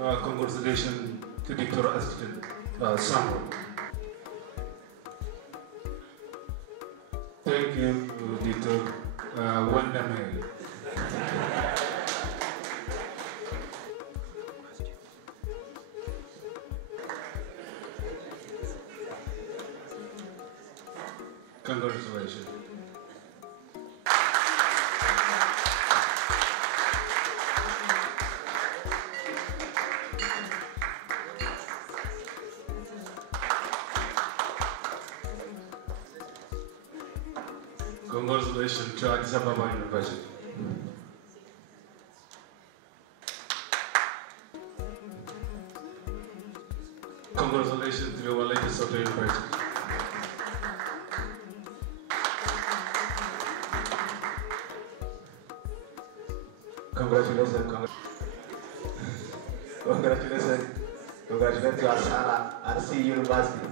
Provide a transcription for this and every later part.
Congratulations to Dr. Assistant Samuel. Thank you, Dr. Wanda May. Congratulations. Congratulations to Addis Ababa University. Congratulations to the latest of the university. Congratulations to Asana RC University,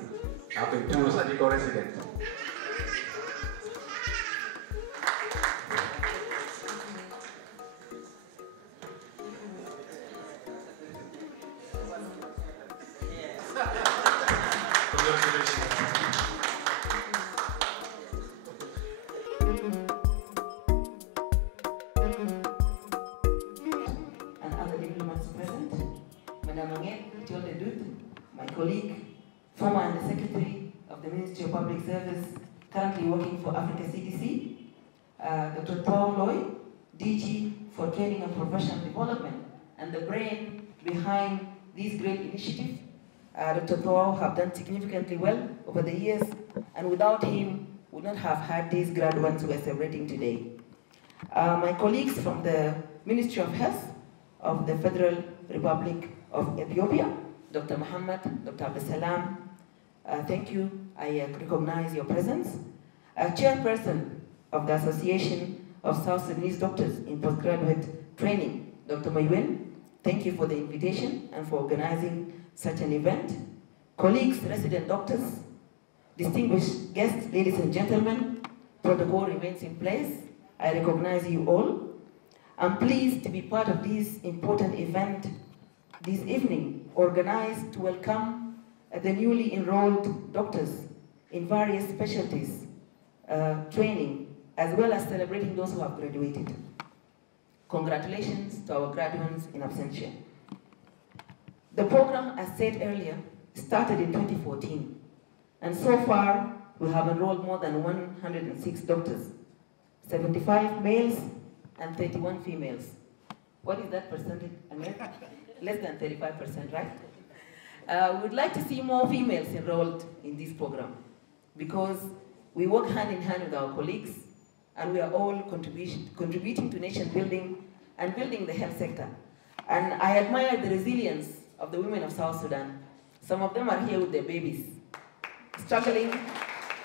having two surgical residents. My colleague, former Undersecretary of the Ministry of Public Service, currently working for Africa CDC, Dr. Paul Loy, DG for Training and Professional Development, and the brain behind these great initiatives. Dr. Paul have done significantly well over the years, and without him, we would not have had these graduates we're celebrating today. My colleagues from the Ministry of Health of the Federal Republic of Ethiopia, Dr. Muhammad, Dr. Abdesalam, thank you. I recognize your presence. Chairperson of the Association of South Sudanese Doctors in Postgraduate Training, Dr. Maywen, thank you for the invitation and for organizing such an event. Colleagues, resident doctors, distinguished guests, ladies and gentlemen, protocol remains in place. I recognize you all. I'm pleased to be part of this important event this evening, organized to welcome the newly enrolled doctors in various specialties training, as well as celebrating those who have graduated. Congratulations to our graduates in absentia. The program, as said earlier, started in 2014, and so far we have enrolled more than 106 doctors, 75 males and 31 females. What is that percentage, America? Less than 35%, right? We'd like to see more females enrolled in this program because we work hand in hand with our colleagues and we are all contributing to nation building and building the health sector. And I admire the resilience of the women of South Sudan. Some of them are here with their babies, struggling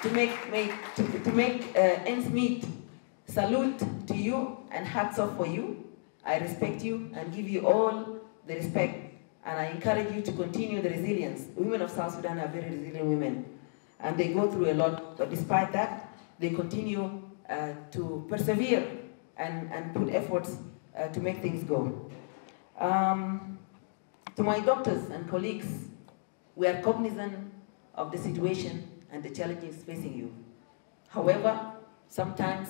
to make ends meet. Salute to you and hats off for you. I respect you and give you all the respect, and I encourage you to continue the resilience. Women of South Sudan are very resilient women, and they go through a lot, but despite that, they continue to persevere and put efforts to make things go. To my doctors and colleagues, we are cognizant of the situation and the challenges facing you. However, sometimes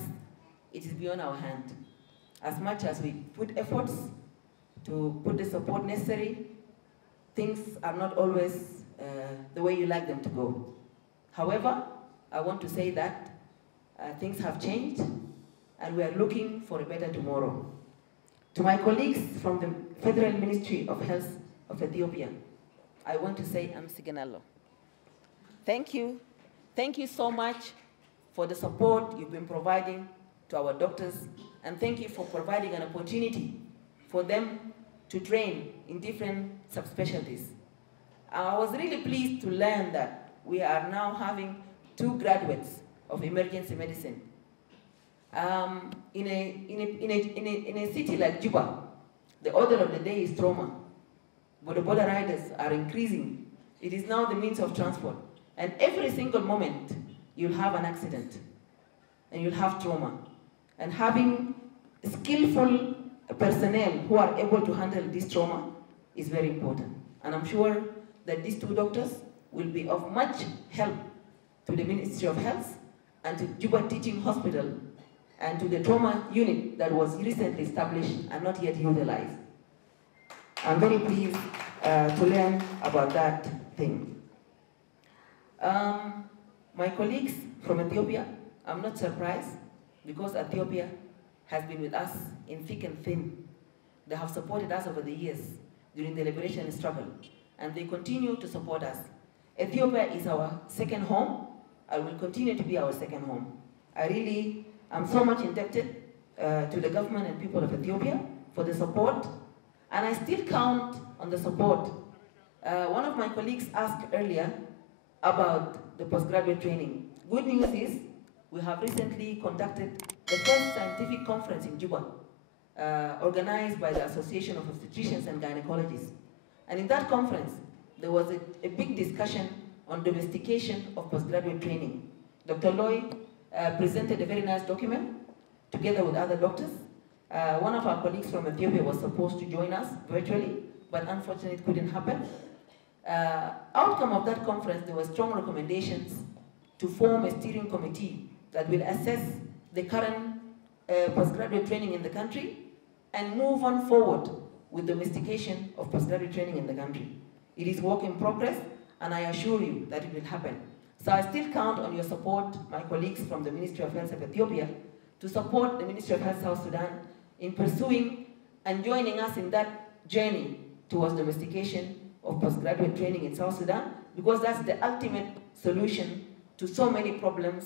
it is beyond our hand. As much as we put efforts to put the support necessary, things are not always the way you like them to go. However, I want to say that things have changed and we are looking for a better tomorrow. To my colleagues from the Federal Ministry of Health of Ethiopia, I want to say Amsiganalo. Thank you. Thank you so much for the support you've been providing to our doctors, and thank you for providing an opportunity for them to train in different subspecialties. I was really pleased to learn that we are now having 2 graduates of emergency medicine. In a city like Juba, the order of the day is trauma, but the border riders are increasing. It is now the means of transport, and every single moment you'll have an accident, and you'll have trauma. And having skillful personnel who are able to handle this trauma is very important. And I'm sure that these two doctors will be of much help to the Ministry of Health and to Juba Teaching Hospital and to the trauma unit that was recently established and not yet utilized. I'm very pleased to learn about that thing. My colleagues from Ethiopia, I'm not surprised because Ethiopia has been with us in thick and thin. They have supported us over the years during the liberation struggle, and they continue to support us. Ethiopia is our second home and will continue to be our second home. I'm so much indebted to the government and people of Ethiopia for the support, and I still count on the support. One of my colleagues asked earlier about the postgraduate training. Good news is we have recently conducted the first scientific conference in Juba, organized by the Association of Obstetricians and Gynecologists. And in that conference, there was a big discussion on domestication of postgraduate training. Dr. Loy presented a very nice document together with other doctors. One of our colleagues from Ethiopia was supposed to join us virtually, but unfortunately it couldn't happen. Outcome of that conference, there were strong recommendations to form a steering committee that will assess the current postgraduate training in the country and move on forward with domestication of postgraduate training in the country. It is work in progress, and I assure you that it will happen. So I still count on your support, my colleagues from the Ministry of Health of Ethiopia, to support the Ministry of Health South Sudan in pursuing and joining us in that journey towards domestication of postgraduate training in South Sudan, because that's the ultimate solution to so many problems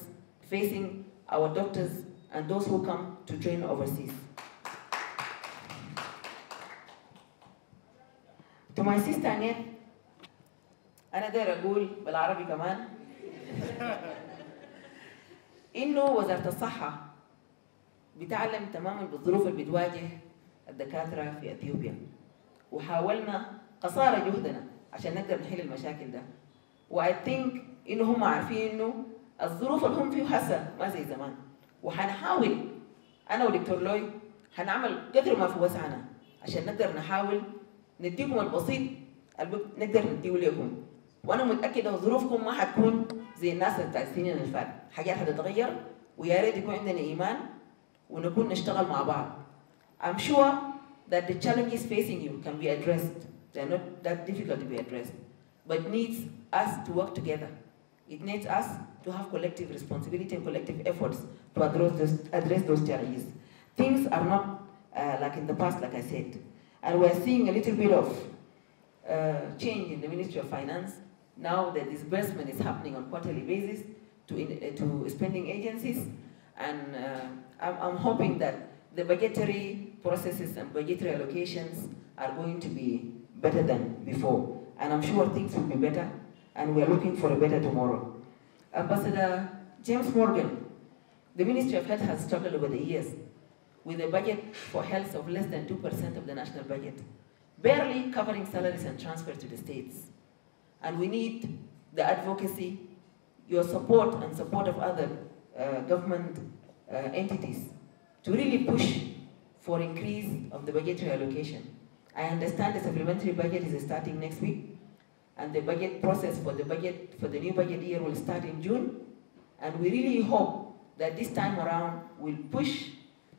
facing our doctors and those who come to train overseas. To my sister Annette, أنا داير أقول بالعربي كمان إنه وزارة الصحة بتعلم تماما بالظروف اللي بتواجه الدكاترة في أثيوبيا، وحاولنا قصارى جهدنا عشان نقدر نحل المشاكل ده. و I think إنه هم عارفين إنه الظروف اللي هم فيه هسه ما زي زمان، وحنحاول أنا ودكتور لوي هنعمل قدر ما في وسعنا عشان نقدر نحاول نديكم البسيط اللي نقدر نديه لكم. وأنا متأكدة ظروفكم ما حتكون زي الناس بتاع السنين اللي فاتت، حاجات هتتغير، ويا ريت يكون عندنا إيمان ونكون نشتغل مع بعض. I'm sure that the challenges facing you can be addressed. They're not that difficult to be addressed, but it needs us to work together. It needs us to have collective responsibility and collective efforts to address those challenges. Things are not like in the past, like I said, and we're seeing a little bit of change in the Ministry of Finance. Now the disbursement is happening on quarterly basis to spending agencies, and I'm hoping that the budgetary processes and budgetary allocations are going to be better than before. And I'm sure things will be better, and we're looking for a better tomorrow. Ambassador James Morgan, the Ministry of Health has struggled over the years with a budget for health of less than 2% of the national budget, barely covering salaries and transfers to the states. And we need the advocacy, your support and support of other government entities to really push for increase of the budgetary allocation. I understand the supplementary budget is starting next week, and the budget process for the new budget year will start in June, and we really hope that this time around we'll push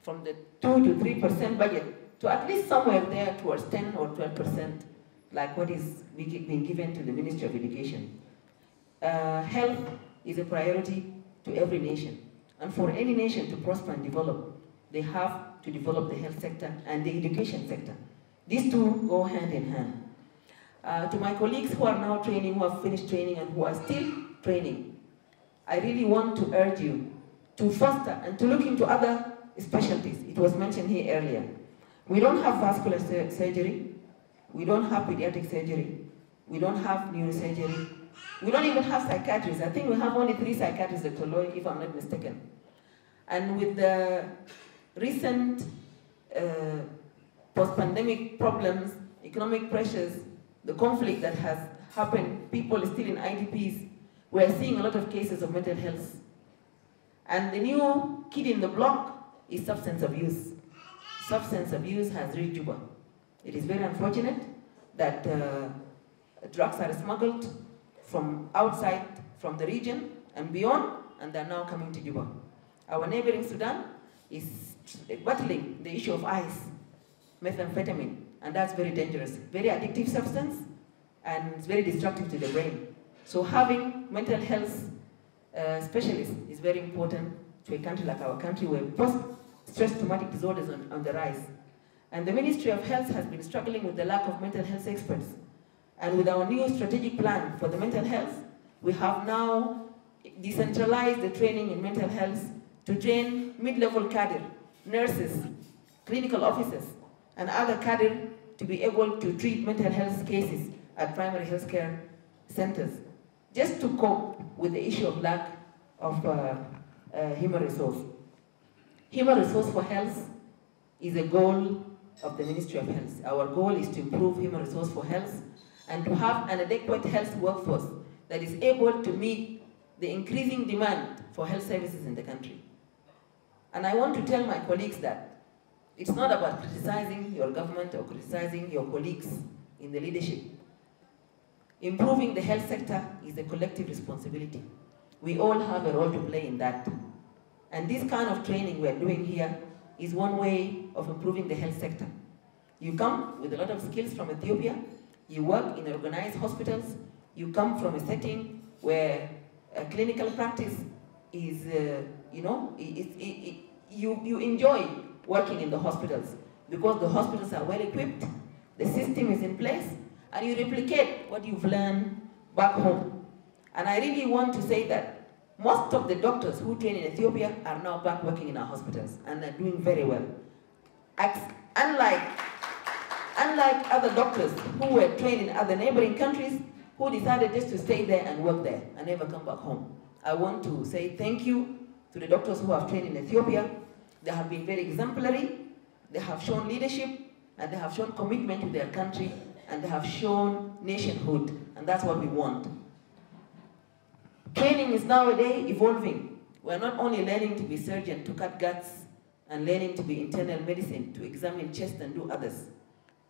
from the 2 to 3% budget to at least somewhere there towards 10 or 12%, like what is being given to the Ministry of Education. Health is a priority to every nation, and for any nation to prosper and develop, they have to develop the health sector and the education sector. These two go hand in hand. To my colleagues who are now training, who have finished training and who are still training, I really want to urge you to foster and to look into other specialties. It was mentioned here earlier. We don't have vascular surgery, we don't have pediatric surgery, we don't have neurosurgery, we don't even have psychiatrists. I think we have only 3 psychiatrists, Dr. Loy, if I'm not mistaken. And with the recent post-pandemic problems, economic pressures, the conflict that has happened, people still in IDPs, we're seeing a lot of cases of mental health. And the new kid in the block is substance abuse. Substance abuse has reached Juba. It is very unfortunate, that drugs are smuggled from outside, from the region and beyond, and they're now coming to Juba. Our neighboring Sudan is battling the issue of ice, methamphetamine, and that's very dangerous, very addictive substance, and it's very destructive to the brain. So having mental health specialists is very important to a country like our country where post-stress traumatic disorders are on the rise. And the Ministry of Health has been struggling with the lack of mental health experts. And with our new strategic plan for the mental health, we have now decentralized the training in mental health to train mid-level cadre, nurses, clinical officers, and other cadre to be able to treat mental health cases at primary healthcare centers, just to cope with the issue of lack of human resource. Human resource for health is a goal of the Ministry of Health. Our goal is to improve human resource for health and to have an adequate health workforce that is able to meet the increasing demand for health services in the country. And I want to tell my colleagues that it's not about criticizing your government or criticizing your colleagues in the leadership. Improving the health sector is a collective responsibility. We all have a role to play in that. And this kind of training we're doing here is one way of improving the health sector. You come with a lot of skills from Ethiopia, you work in organized hospitals, you come from a setting where clinical practice is, you enjoy working in the hospitals because the hospitals are well equipped, the system is in place, and you replicate what you've learned back home. And I really want to say that most of the doctors who train in Ethiopia are now back working in our hospitals and are doing very well. Unlike other doctors who were trained in other neighboring countries who decided just to stay there and work there and never come back home. I want to say thank you to the doctors who have trained in Ethiopia. They have been very exemplary, they have shown leadership, and they have shown commitment to their country, and they have shown nationhood, and that's what we want. Training is nowadays evolving. We're not only learning to be surgeon, to cut guts, and learning to be internal medicine, to examine chest and do others.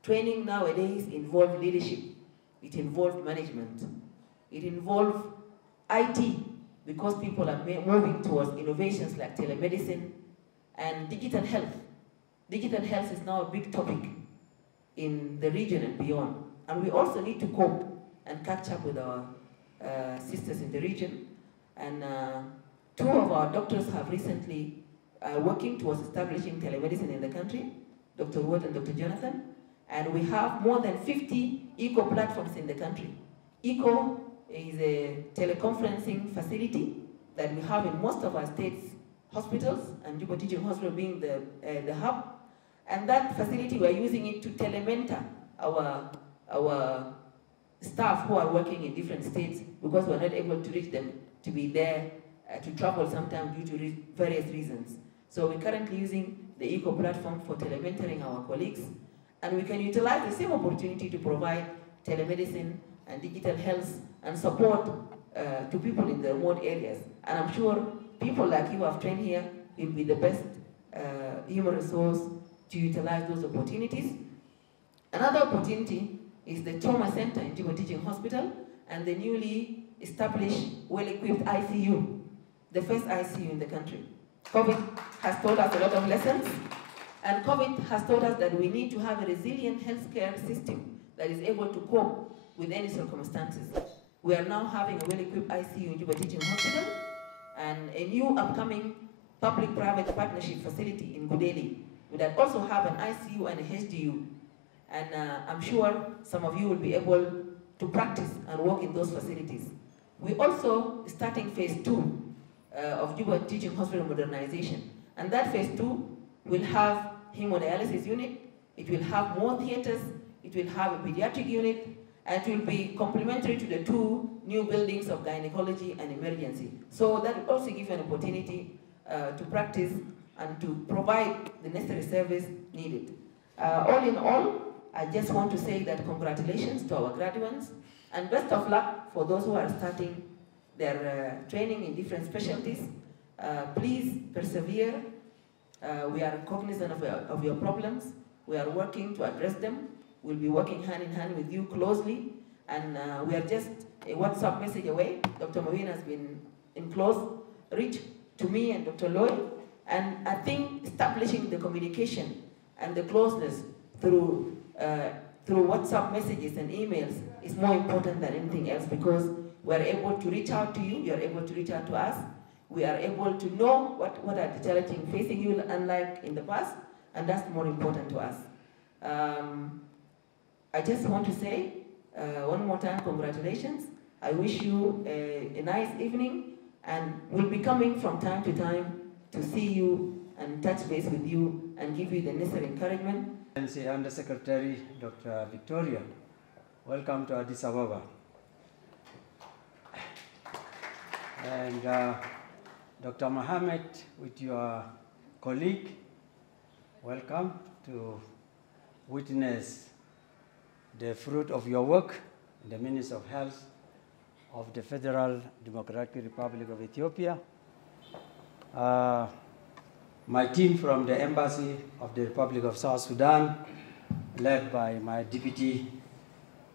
Training nowadays involves leadership. It involves management. It involves IT, because people are moving towards innovations like telemedicine and digital health. Digital health is now a big topic in the region and beyond. And we also need to cope and catch up with our sisters in the region. And two of our doctors have recently working towards establishing telemedicine in the country, Dr. Wood and Dr. Jonathan. And we have more than 50 eco platforms in the country. Eco is a teleconferencing facility that we have in most of our states' hospitals, and Juba Teaching Hospital being the hub. And that facility, we're using it to telementor our staff who are working in different states because we're not able to reach them to be there, to travel sometimes due to various reasons. So we're currently using the eco platform for telementoring our colleagues, and we can utilize the same opportunity to provide telemedicine and digital health and support to people in the remote areas. And I'm sure people like you who have trained here will be the best human resource to utilize those opportunities. Another opportunity is the trauma center in Juba Teaching Hospital and the newly established, well-equipped ICU, the first ICU in the country. COVID has taught us a lot of lessons, and COVID has taught us that we need to have a resilient healthcare system that is able to cope with any circumstances. We are now having a well-equipped ICU in Juba Teaching Hospital and a new upcoming public-private partnership facility in Gudeli that also have an ICU and a HDU. And I'm sure some of you will be able to practice and work in those facilities. We're also starting phase 2 of Juba Teaching Hospital modernization. And that phase 2 will have hemodialysis unit, it will have more theaters, it will have a pediatric unit, and it will be complementary to the 2 new buildings of gynecology and emergency. So that will also give you an opportunity to practice and to provide the necessary service needed. All in all, I just want to say that congratulations to our graduates and best of luck for those who are starting their training in different specialties. Please persevere. We are cognizant of your problems. We are working to address them. will be working hand in hand with you closely. And we are just a WhatsApp message away. Dr. Mawin has been in close reach to me and Dr. Lloyd. And I think establishing the communication and the closeness through WhatsApp messages and emails is more important than anything else, because we're able to reach out to you, you're able to reach out to us, we are able to know what are the challenges facing you, unlike in the past, and that's more important to us. I just want to say one more time, congratulations. I wish you a nice evening, and we'll be coming from time to time to see you and touch base with you and give you the necessary encouragement. Under Secretary Dr. Victoria, welcome to Addis Ababa. And Dr. Mohammed, with your colleague, welcome to witness the fruit of your work in the Ministry of Health of the Federal Democratic Republic of Ethiopia. My team from the Embassy of the Republic of South Sudan, led by my Deputy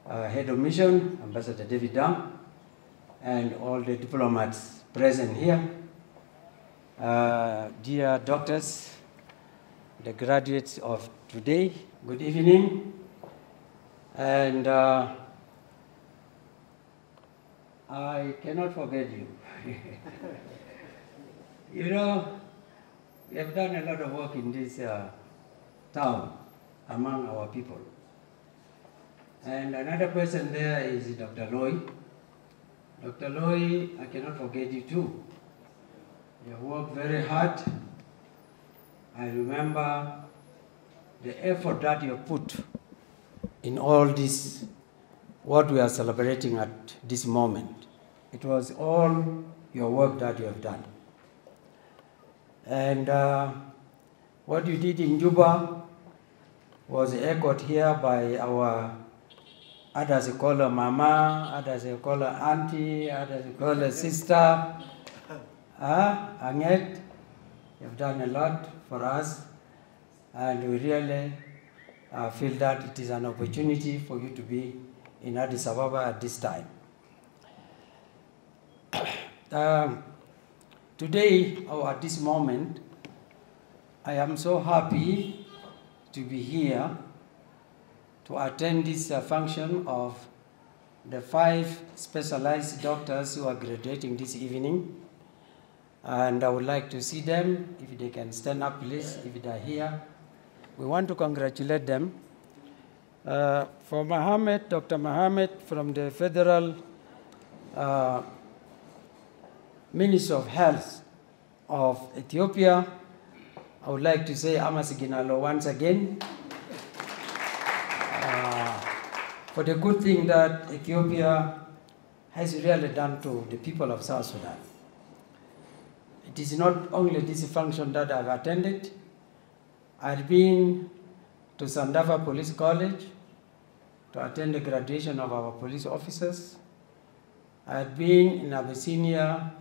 Head of Mission, Ambassador David Dam, and all the diplomats present here. Dear doctors, the graduates of today, good evening. And I cannot forget you. You know, we have done a lot of work in this town among our people. And another person there is Dr. Loy. Dr. Loy, I cannot forget you too. You worked very hard. I remember the effort that you put in all this, what we are celebrating at this moment. It was all your work that you have done. And what you did in Juba was echoed here by our, others call her mama, others call her auntie, others call her sister. Annette, you've done a lot for us, and we really feel that it is an opportunity for you to be in Addis Ababa at this time. Today, or at this moment, I am so happy to be here to attend this function of the 5 specialized doctors who are graduating this evening. And I would like to see them, if they can stand up, please, if they are here. We want to congratulate them. For Mohammed, Dr. Mohammed from the Federal Ministry of Health of Ethiopia, I would like to say Amasiginalo once again for the good thing that Ethiopia has really done to the people of South Sudan. It is not only this function that I've attended. I've been to Sandafa Police College to attend the graduation of our police officers. I've been in Abyssinia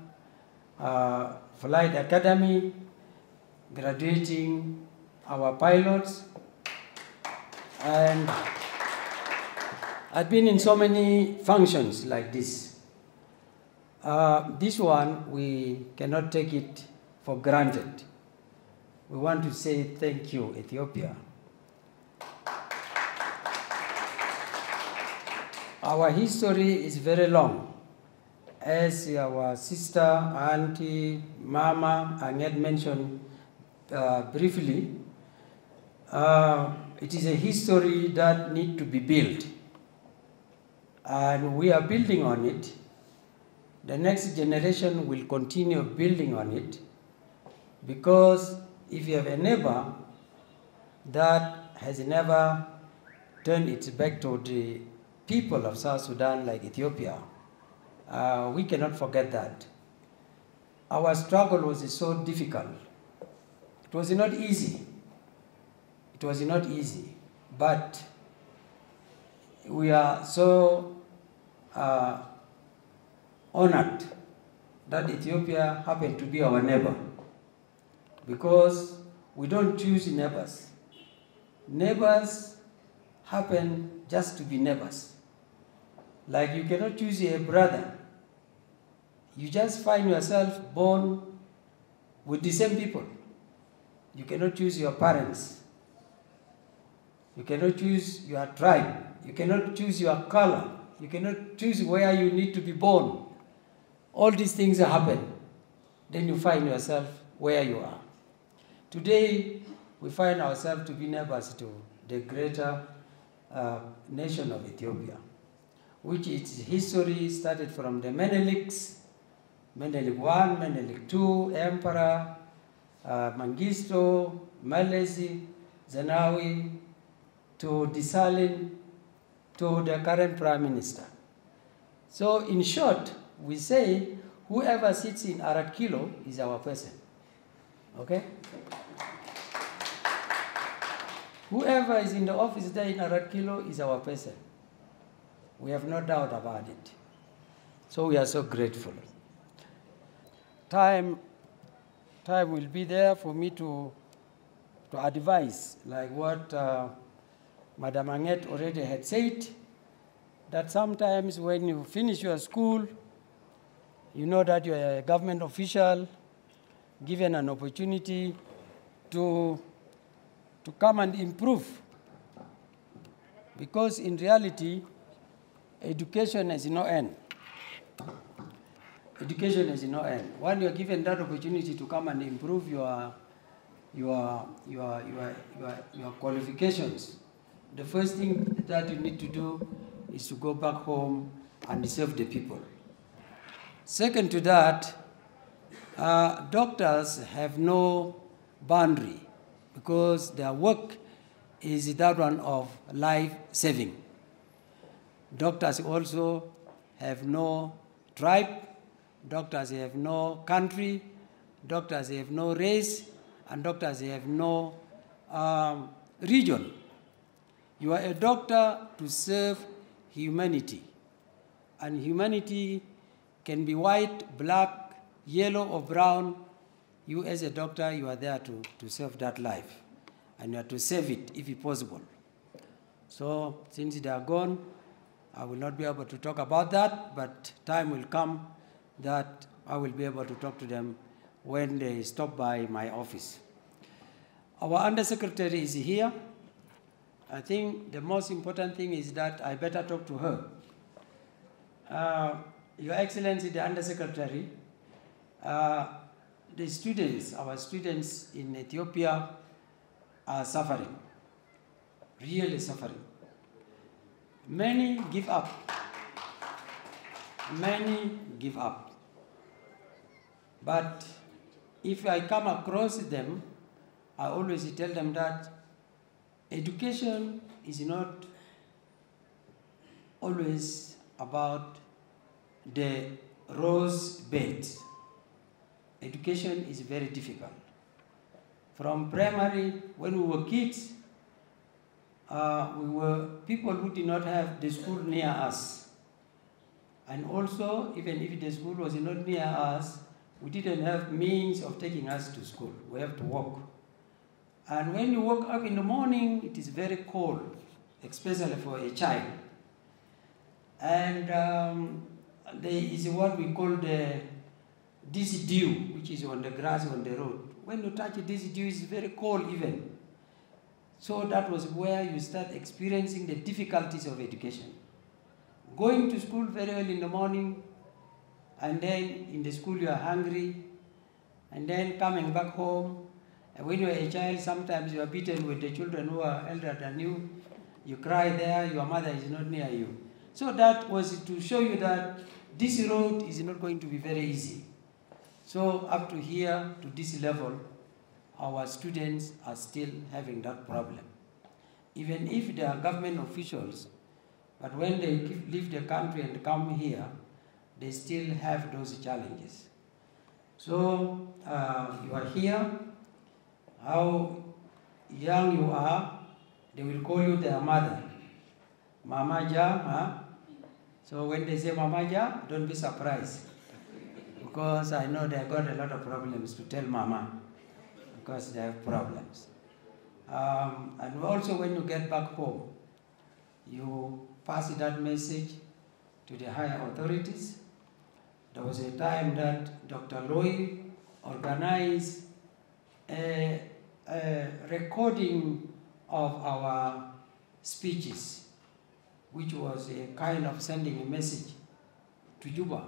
Flight Academy, graduating our pilots. And I've been in so many functions like this. This one, we cannot take it for granted. We want to say thank you, Ethiopia. Our history is very long. As our sister, auntie, mama, Annette mentioned briefly, it is a history that needs to be built. And we are building on it. The next generation will continue building on it, because if you have a neighbor that has never turned its back to the people of South Sudan like Ethiopia, we cannot forget that. Our struggle was so difficult. It was not easy. It was not easy, but we are so honored that Ethiopia happened to be our neighbor, because we don't choose neighbors. Neighbors happen just to be neighbors. Like you cannot choose a brother. You just find yourself born with the same people. You cannot choose your parents. You cannot choose your tribe. You cannot choose your color. You cannot choose where you need to be born. All these things happen. Then you find yourself where you are. Today, we find ourselves to be neighbors to the greater nation of Ethiopia, which its history started from the Meneliks, Menelik I, Menelik II, Emperor, Mengistu, Malesi, Zenawi, to Desalegn, to the current Prime Minister. So in short, we say whoever sits in Arat Kilo is our person, okay? Whoever is in the office there in Arat Kilo is our person. We have no doubt about it. So we are so grateful. Time will be there for me to advise, like what Madam Anget already had said, that sometimes when you finish your school, you know that you are a government official, given an opportunity to come and improve. Because in reality, education has no end. Education has no end. When you are given that opportunity to come and improve your qualifications, the first thing that you need to do is to go back home and serve the people. Second to that, doctors have no boundary because their work is that one of life saving. Doctors also have no tribe, doctors have no country, doctors have no race, and doctors have no region. You are a doctor to serve humanity. And humanity can be white, black, yellow, or brown. You as a doctor, you are there to serve that life. And you have to save it if possible. So since they are gone, I will not be able to talk about that, but time will come that I will be able to talk to them when they stop by my office. Our Undersecretary is here. I think the most important thing is that I better talk to her. Your Excellency, the Undersecretary, the students, our students in Ethiopia are suffering, really suffering. Many give up. Many give up. But if I come across them, I always tell them that education is not always about the rose bed. Education is very difficult. From primary, when we were kids, we were people who did not have the school near us. And also, even if the school was not near us, we didn't have means of taking us to school. We have to walk. And when you wake up in the morning, it is very cold, especially for a child. And there is what we call this dew, which is on the grass on the road. When you touch this dew, it's very cold even. So that was where you start experiencing the difficulties of education. Going to school very early in the morning, and then in the school you are hungry, and then coming back home. And when you are a child, sometimes you are beaten with the children who are elder than you. You cry there, your mother is not near you. So that was to show you that this road is not going to be very easy. So up to here, to this level, our students are still having that problem. Even if they are government officials, but when they leave the country and come here, they still have those challenges. So you are here, how young you are, they will call you their mother. Mama Ja, huh? So when they say Mama Ja, don't be surprised. Because I know they have got a lot of problems to tell Mama, because they have problems. And also when you get back home, you pass that message to the higher authorities. There was a time that Dr. Loy organized a recording of our speeches, which was a kind of sending a message to Juba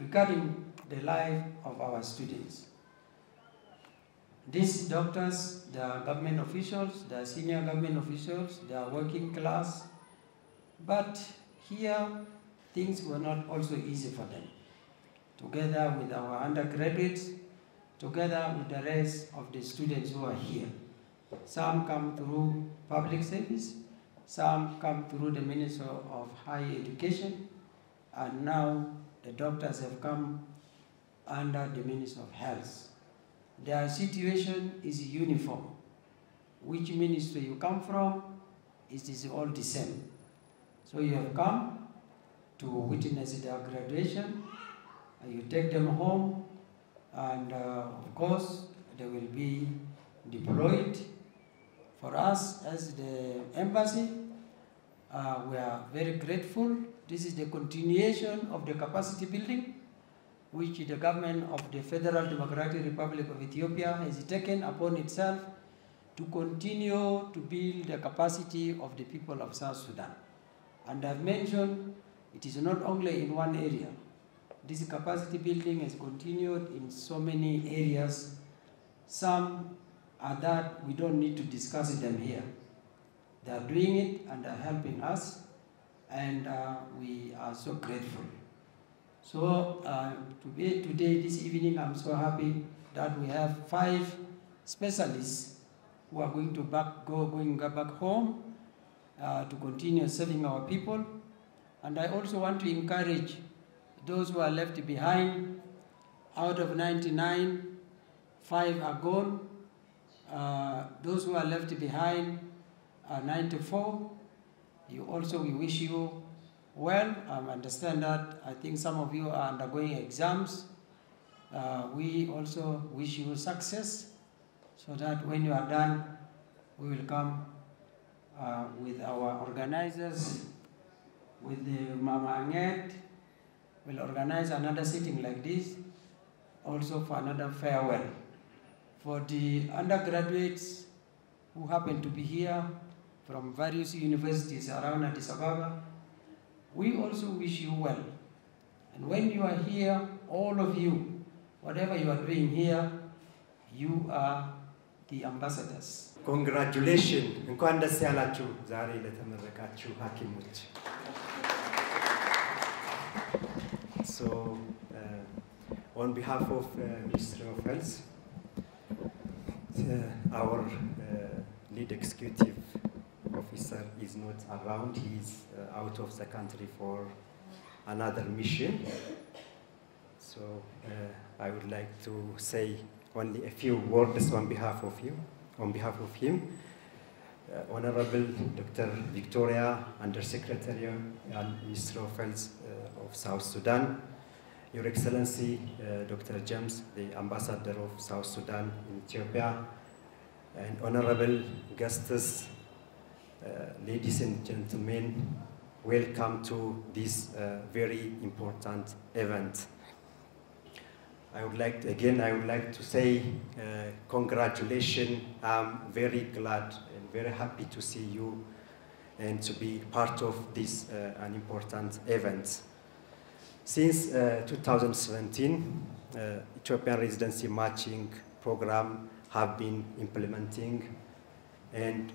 regarding the life of our students. These doctors, they are government officials, they are senior government officials, they are working class, but here things were not also easy for them. Together with our undergraduates, together with the rest of the students who are here. Some come through public service, some come through the Ministry of Higher Education, and now the doctors have come under the Ministry of Health. Their situation is uniform. Which ministry you come from, it is all the same. So you have come to witness their graduation, and you take them home, and of course they will be deployed. For us as the embassy, we are very grateful. This is the continuation of the capacity building which the government of the Federal Democratic Republic of Ethiopia has taken upon itself to continue to build the capacity of the people of South Sudan. And I've mentioned it is not only in one area. This capacity building has continued in so many areas. Some are that we don't need to discuss them here. They are doing it and are helping us, and we are so grateful. So today, this evening, I'm so happy that we have 5 specialists who are going back home to continue serving our people. And I also want to encourage those who are left behind. Out of 99, 5 are gone. Those who are left behind are 94. We wish you well. I understand that I think some of you are undergoing exams. We also wish you success, so that when you are done, we will come with our organizers, with the Mama Anget. We'll organize another sitting like this, also for another farewell. For the undergraduates who happen to be here from various universities around Addis Ababa, we also wish you well. And when you are here, all of you, whatever you are doing here, you are the ambassadors. Congratulations. እንኳን ደስ ያላችሁ ዛሬ ለተመረቃችሁ ሐኪሞች. So on behalf of Ministry of Health, our lead executive officer is not around. He is out of the country for another mission. So I would like to say only a few words on behalf of him. Honorable Dr. Victoria, Undersecretary and Minister of Health of South Sudan, Your Excellency Dr. James, the Ambassador of South Sudan in Ethiopia, and honorable guests, ladies and gentlemen, welcome to this very important event. I would like to say congratulations. I'm very glad and very happy to see you and to be part of this an important event. Since 2017, Ethiopian residency matching program have been implementing, and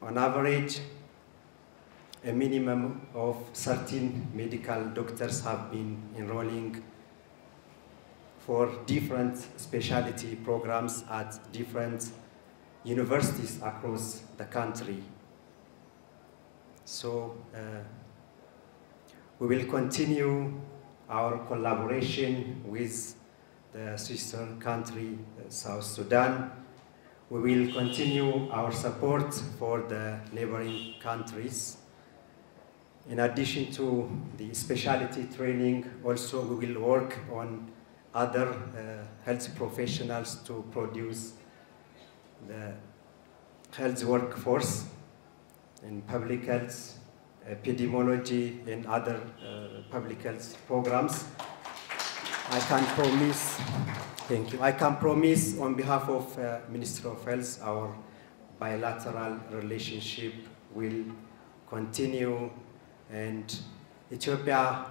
on average, a minimum of 13 medical doctors have been enrolling for different specialty programs at different universities across the country. So we will continue our collaboration with the sister country, South Sudan. We will continue our support for the neighboring countries. In addition to the specialty training, also we will work on other health professionals to produce the health workforce in public health, epidemiology, and other public health programs. I can promise, thank you, I can promise on behalf of Ministry of Health, our bilateral relationship will continue, and Ethiopia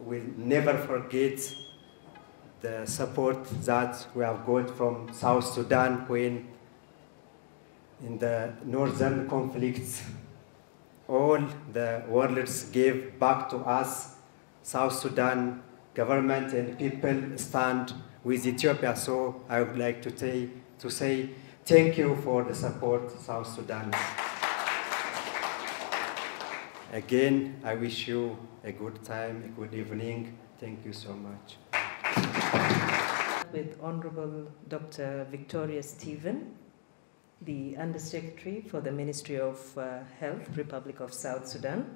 will never forget the support that we have got from South Sudan when in the northern conflicts all the worlds gave back to us. South Sudan government and people stand with Ethiopia. So I would like to say thank you for the support, South Sudan. Again, I wish you a good time, a good evening. Thank you so much. With Honorable Dr. Victoria Stephen, the Undersecretary for the Ministry of Health, Republic of South Sudan,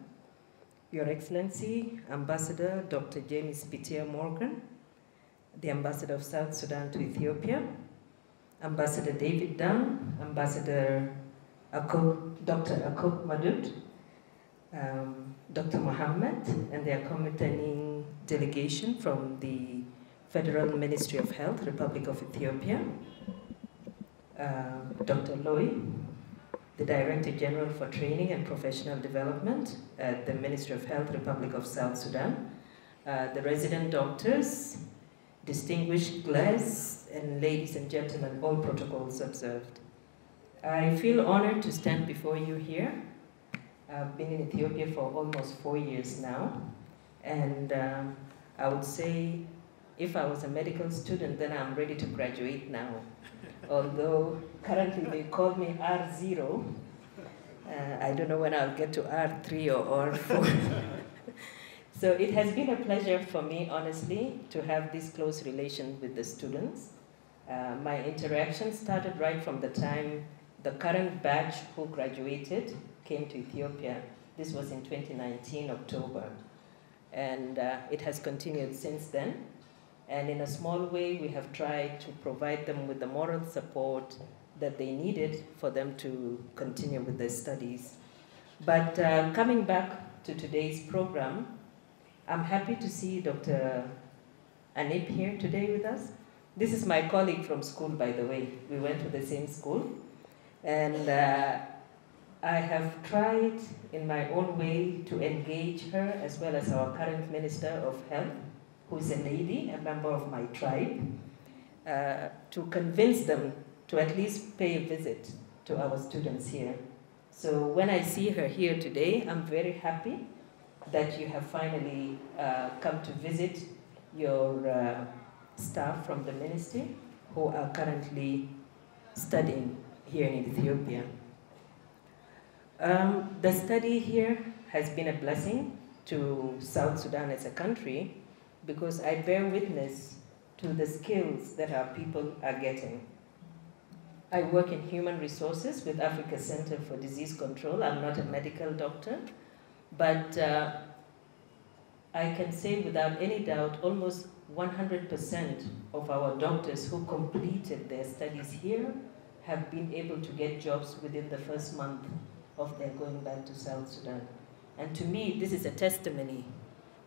Your Excellency, Ambassador Dr. James Peter Morgan, the Ambassador of South Sudan to Ethiopia, Ambassador David Dunn, Ambassador Dr. Akub Madud, Dr. Mohammed, and the accompanying delegation from the Federal Ministry of Health, Republic of Ethiopia, Dr. Loy, the Director General for Training and Professional Development at the Ministry of Health, Republic of South Sudan, the resident doctors, distinguished guests, and ladies and gentlemen, all protocols observed. I feel honored to stand before you here. I've been in Ethiopia for almost 4 years now, and I would say if I was a medical student, then I'm ready to graduate now. Although currently they call me R0. I don't know when I'll get to R3 or R4. So it has been a pleasure for me, honestly, to have this close relation with the students. My interaction started right from the time the current batch who graduated came to Ethiopia. This was in 2019, October. And it has continued since then. And in a small way, we have tried to provide them with the moral support that they needed for them to continue with their studies. But coming back to today's program, I'm happy to see Dr. Anip here today with us. This is my colleague from school, by the way. We went to the same school. And I have tried in my own way to engage her as well as our current Minister of Health, who is a lady, a member of my tribe, to convince them to at least pay a visit to our students here. So when I see her here today, I'm very happy that you have finally come to visit your staff from the ministry who are currently studying here in Ethiopia. The study here has been a blessing to South Sudan as a country, because I bear witness to the skills that our people are getting. I work in human resources with Africa Center for Disease Control. I'm not a medical doctor, but I can say without any doubt almost 100% of our doctors who completed their studies here have been able to get jobs within the first month of their going back to South Sudan. And to me, this is a testimony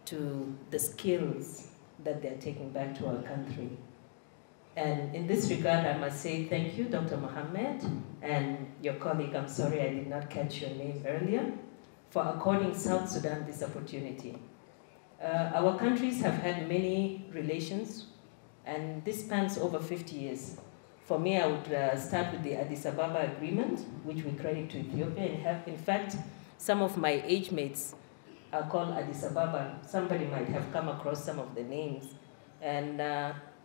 to the skills that they're taking back to our country. And in this regard, I must say thank you, Dr. Mohammed, and your colleague, I'm sorry I did not catch your name earlier, for according South Sudan this opportunity. Our countries have had many relations, and this spans over 50 years. For me, I would start with the Addis Ababa agreement, which we credit to Ethiopia. In fact, some of my age mates are called Addis Ababa. Somebody might have come across some of the names. And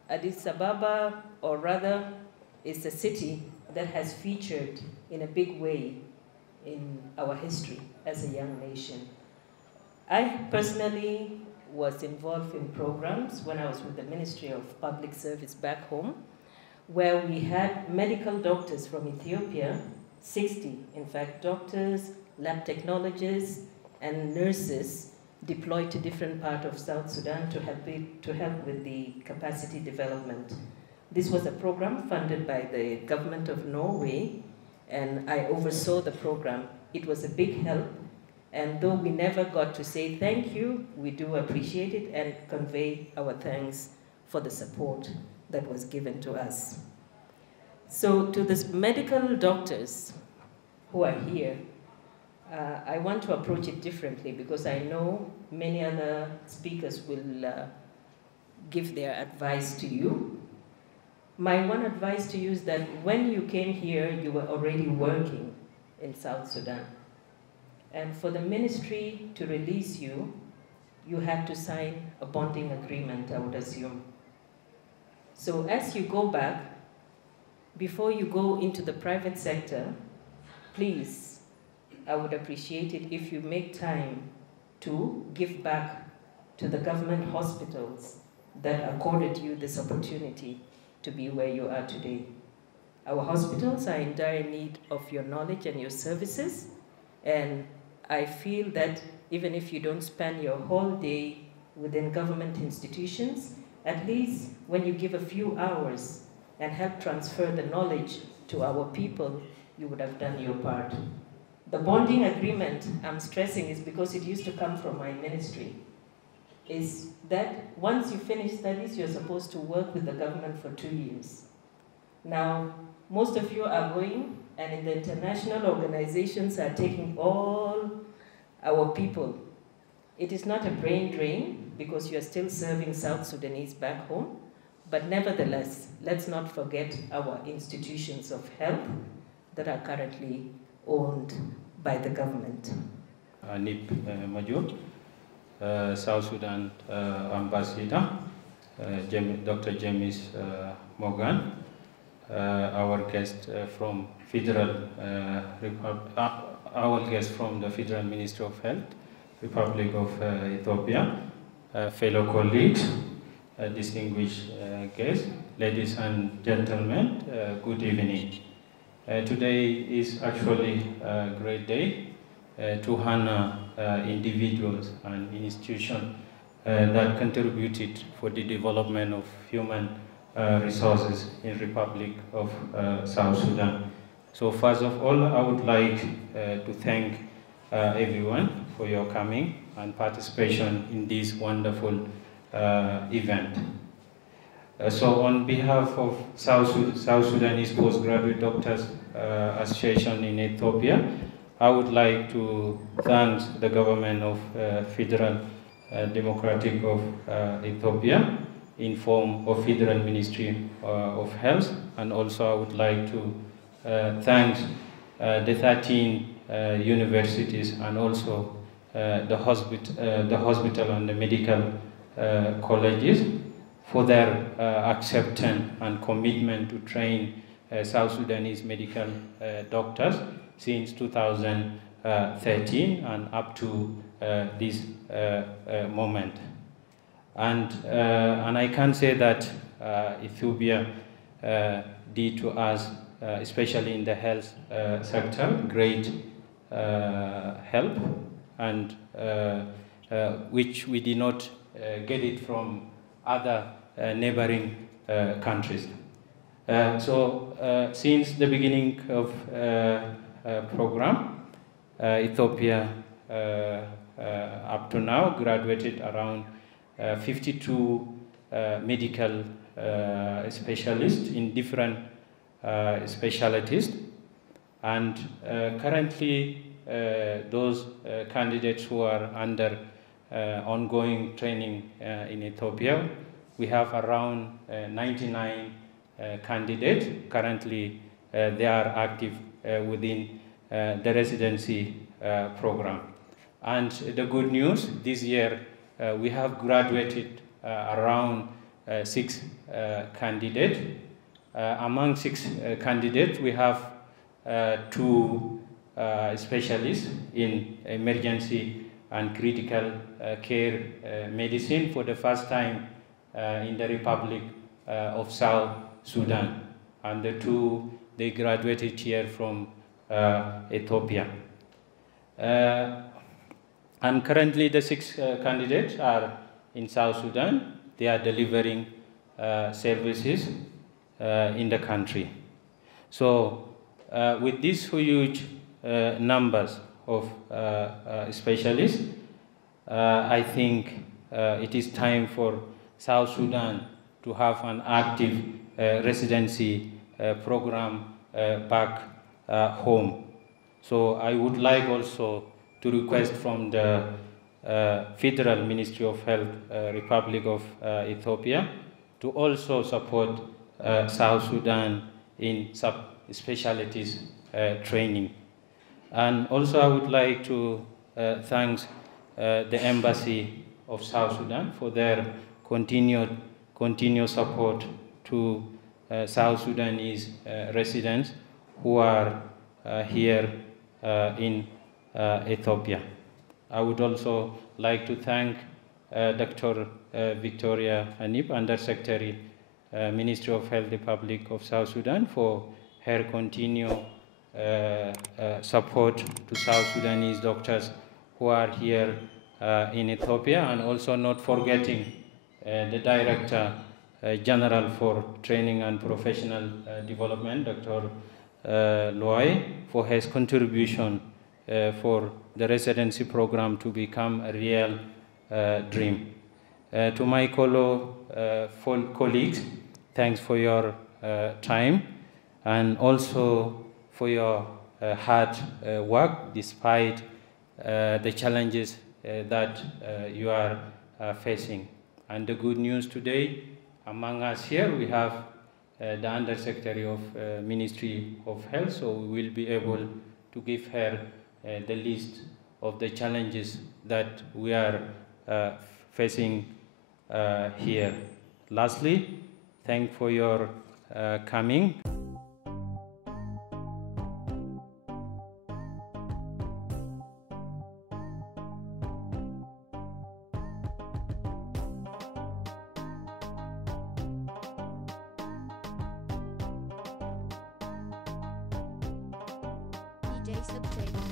Addis Ababa, or rather, is a city that has featured in a big way in our history as a young nation. I personally was involved in programs when I was with the Ministry of Public Service back home, where we had medical doctors from Ethiopia, 60, in fact, doctors, lab technologists, and nurses deployed to different parts of South Sudan to help with the capacity development. This was a program funded by the government of Norway, and I oversaw the program. It was a big help, And though we never got to say thank you, we do appreciate it and convey our thanks for the support that was given to us. So to the medical doctors who are here, I want to approach it differently because I know many other speakers will give their advice to you. My one advice to you is that when you came here, you were already working in South Sudan. And for the ministry to release you, you had to sign a bonding agreement, I would assume. So as you go back, before you go into the private sector, please, I would appreciate it if you make time to give back to the government hospitals that accorded you this opportunity to be where you are today. Our hospitals are in dire need of your knowledge and your services, and I feel that even if you don't spend your whole day within government institutions, at least when you give a few hours and help transfer the knowledge to our people, you would have done your part. The bonding agreement I'm stressing is because it used to come from my ministry, is that once you finish studies, you're supposed to work with the government for 2 years. Now, most of you are going, and in the international organizations are taking all our people. It is not a brain drain because you are still serving South Sudanese back home, but nevertheless, let's not forget our institutions of health that are currently owned by the government. Nebil Mehdi, South Sudan Ambassador, Dr. James Morgan, our guest from our guest from the Federal Ministry of Health, Republic of Ethiopia, fellow colleagues, distinguished guests, ladies and gentlemen, good evening. Today is actually a great day to honor individuals and institutions that contributed for the development of human resources in Republic of South Sudan. So first of all, I would like to thank everyone for your coming and participation in this wonderful event. So on behalf of South Sudanese Postgraduate Doctors Association in Ethiopia, I would like to thank the government of Federal Democratic of Ethiopia in form of Federal Ministry of Health, and also I would like to thank the 13 universities and also the hospital and the medical colleges for their acceptance and commitment to train South Sudanese medical doctors since 2013 and up to this moment. And I can say that Ethiopia did to us, especially in the health sector, great help, and which we did not get it from other neighboring countries. Since the beginning of program, Ethiopia up to now graduated around 52 medical specialists in different specialties, and currently those candidates who are under ongoing training in Ethiopia, we have around 99 candidates. Currently they are active within the residency program. And the good news, this year we have graduated around 6 candidates. Among 6 candidates, we have 2 specialists in emergency and critical care medicine for the first time in the Republic of South Sudan. And the 2, they graduated here from Ethiopia. And currently the 6 candidates are in South Sudan. They are delivering services in the country. So with these huge numbers of specialists. I think it is time for South Sudan to have an active residency program back home. So I would like also to request from the Federal Ministry of Health, Republic of Ethiopia, to also support South Sudan in subspecialties training. And also I would like to thank the Embassy of South Sudan for their continued support to South Sudanese residents who are here in Ethiopia. I would also like to thank Dr. Victoria Anip, Undersecretary, Ministry of Health, Republic of South Sudan, for her continued support to South Sudanese doctors who are here in Ethiopia, and also not forgetting the Director General for Training and Professional Development, Dr. Loy, for his contribution for the residency program to become a real dream. To my colleagues, thanks for your time, and also for your hard work despite the challenges that you are facing. And the good news today, among us here, we have the Undersecretary of Ministry of Health, so we will be able to give her the list of the challenges that we are facing here. Lastly, thank for your coming. DJ Subtake.